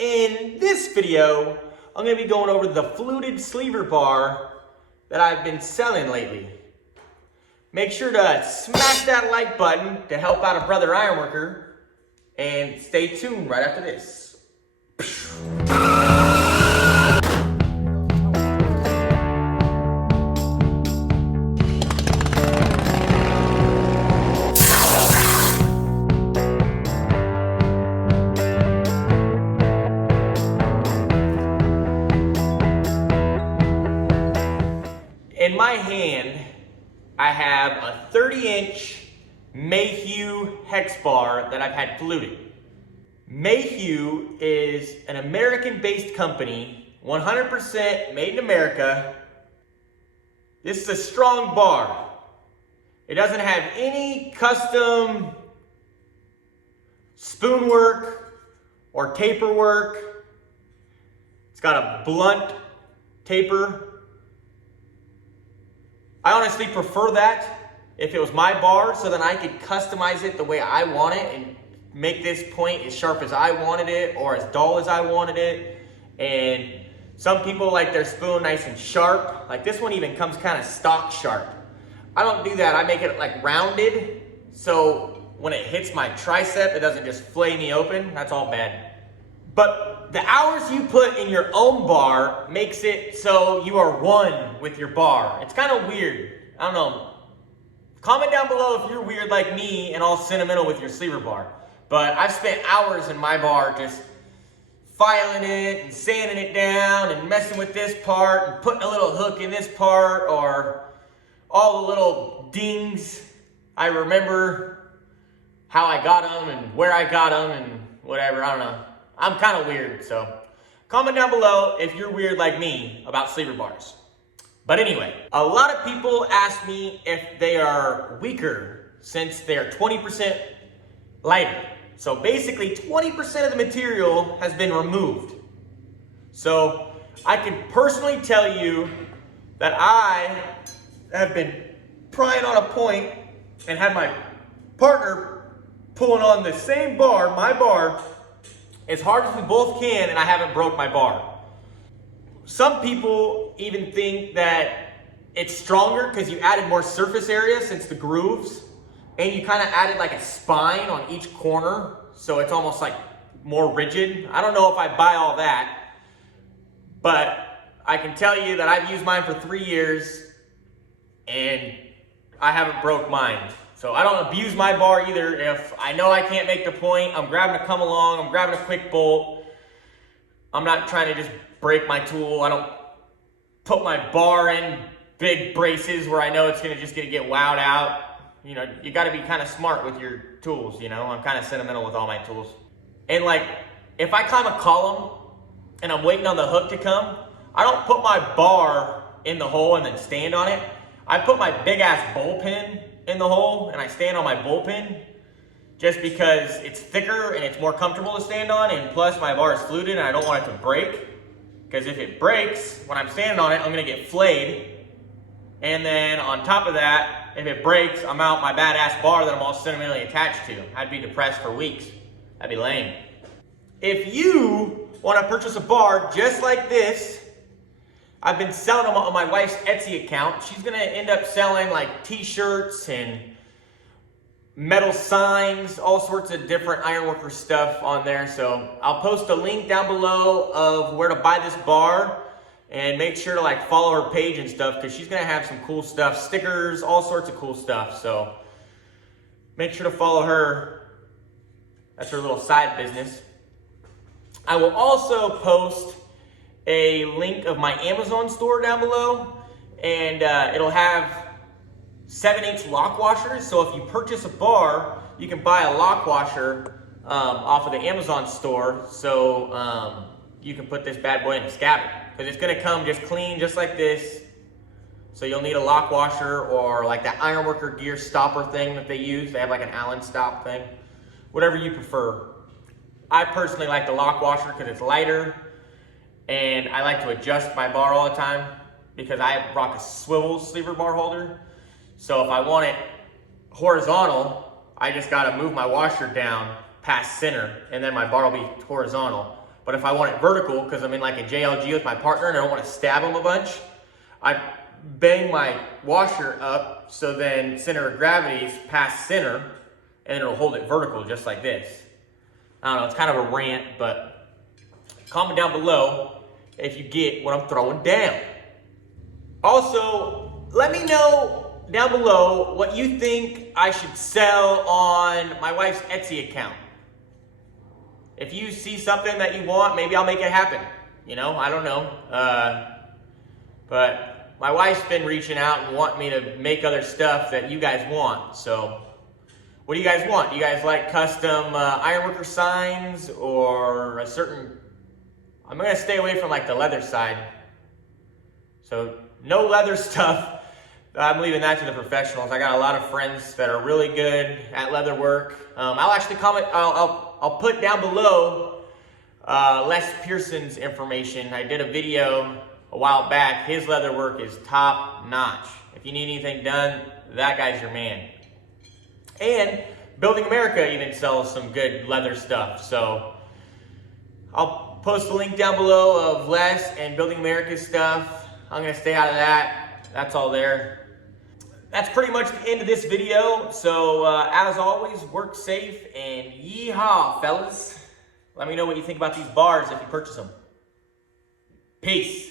In this video, I'm going to be going over the fluted sleever bar that I've been selling lately. Make sure to smash that like button to help out a brother ironworker, and stay tuned right after this. In my hand, I have a 30-inch Mayhew hex bar that I've had fluted. Mayhew is an American-based company, 100% made in America. This is a strong bar. It doesn't have any custom spoon work or taper work. It's got a blunt taper. I honestly prefer that if it was my bar, so then I could customize it the way I want it and make this point as sharp as I wanted it or as dull as I wanted it. And some people like their spoon nice and sharp. Like this one even comes kind of stock sharp. I don't do that. I make it like rounded, so when it hits my tricep, it doesn't just flay me open. That's all bad. But the hours you put in your own bar makes it so you are one with your bar. It's kind of weird. I don't know. Comment down below if you're weird like me and all sentimental with your sleever bar. But I've spent hours in my bar just filing it and sanding it down and messing with this part and putting a little hook in this part, or all the little dings. I remember how I got them and where I got them and whatever. I don't know. I'm kind of weird, so comment down below if you're weird like me about sleever bars. But anyway, a lot of people ask me if they are weaker since they're 20% lighter. So basically 20% of the material has been removed. So I can personally tell you that I have been prying on a point and had my partner pulling on the same bar, my bar, as hard as we both can, and I haven't broke my bar. Some people even think that it's stronger because you added more surface area since the grooves, and you kind of added like a spine on each corner, so it's almost like more rigid. I don't know if I buy all that, but I can tell you that I've used mine for 3 years, and I haven't broke mine. So I don't abuse my bar either. If I know I can't make the point, I'm grabbing a come along, I'm grabbing a quick bolt. I'm not trying to just break my tool. I don't put my bar in big braces where I know it's gonna get wowed out. You know, you gotta be kind of smart with your tools, you know? I'm kind of sentimental with all my tools. And like, if I climb a column and I'm waiting on the hook to come, I don't put my bar in the hole and then stand on it. I put my big ass bullpen in the hole and I stand on my bullpen just because it's thicker and it's more comfortable to stand on, and plus my bar is fluted and I don't want it to break, because if it breaks when I'm standing on it, I'm gonna get flayed. And then on top of that, if it breaks, I'm out my badass bar that I'm all sentimentally attached to. I'd be depressed for weeks. That'd be lame. If you want to purchase a bar just like this, I've been selling them on my wife's Etsy account. She's gonna end up selling like t-shirts and metal signs, all sorts of different ironworker stuff on there. So I'll post a link down below of where to buy this bar, and make sure to like follow her page and stuff, because she's gonna have some cool stuff, stickers, all sorts of cool stuff. So make sure to follow her. That's her little side business. I will also post a link of my Amazon store down below, and it'll have 7/8 lock washers. So if you purchase a bar, you can buy a lock washer off of the Amazon store, so you can put this bad boy in the scabbard, because it's gonna come just clean, just like this. So you'll need a lock washer, or like that ironworker gear stopper thing that they use. They have like an Allen stop thing, whatever you prefer. I personally like the lock washer because it's lighter, and I like to adjust my bar all the time because I rock a swivel sleever bar holder. So if I want it horizontal, I just gotta move my washer down past center, and then my bar will be horizontal. But But if I want it vertical, because I'm in like a JLG with my partner and I don't want to stab him a bunch, I bang my washer up so then center of gravity is past center, and it'll hold it vertical just like this. I don't know, it's kind of a rant, but comment down below if you get what I'm throwing down. Also, let me know down below what you think I should sell on my wife's Etsy account. If you see something that you want, maybe I'll make it happen. You know, I don't know. But my wife's been reaching out and wanting me to make other stuff that you guys want. So what do you guys want? Do you guys like custom ironworker signs or a certain... I'm going to stay away from like the leather side. So no leather stuff. I'm leaving that to the professionals. I got a lot of friends that are really good at leather work. I'll actually comment, I'll put down below Les Pearson's information. I did a video a while back. His leather work is top notch. If you need anything done, that guy's your man. And Building America even sells some good leather stuff. So I'll post a link down below of Les and Building America's stuff. I'm gonna stay out of that. That's all there. That's pretty much the end of this video. So as always, work safe and yeehaw, fellas. Let me know what you think about these bars if you purchase them. Peace.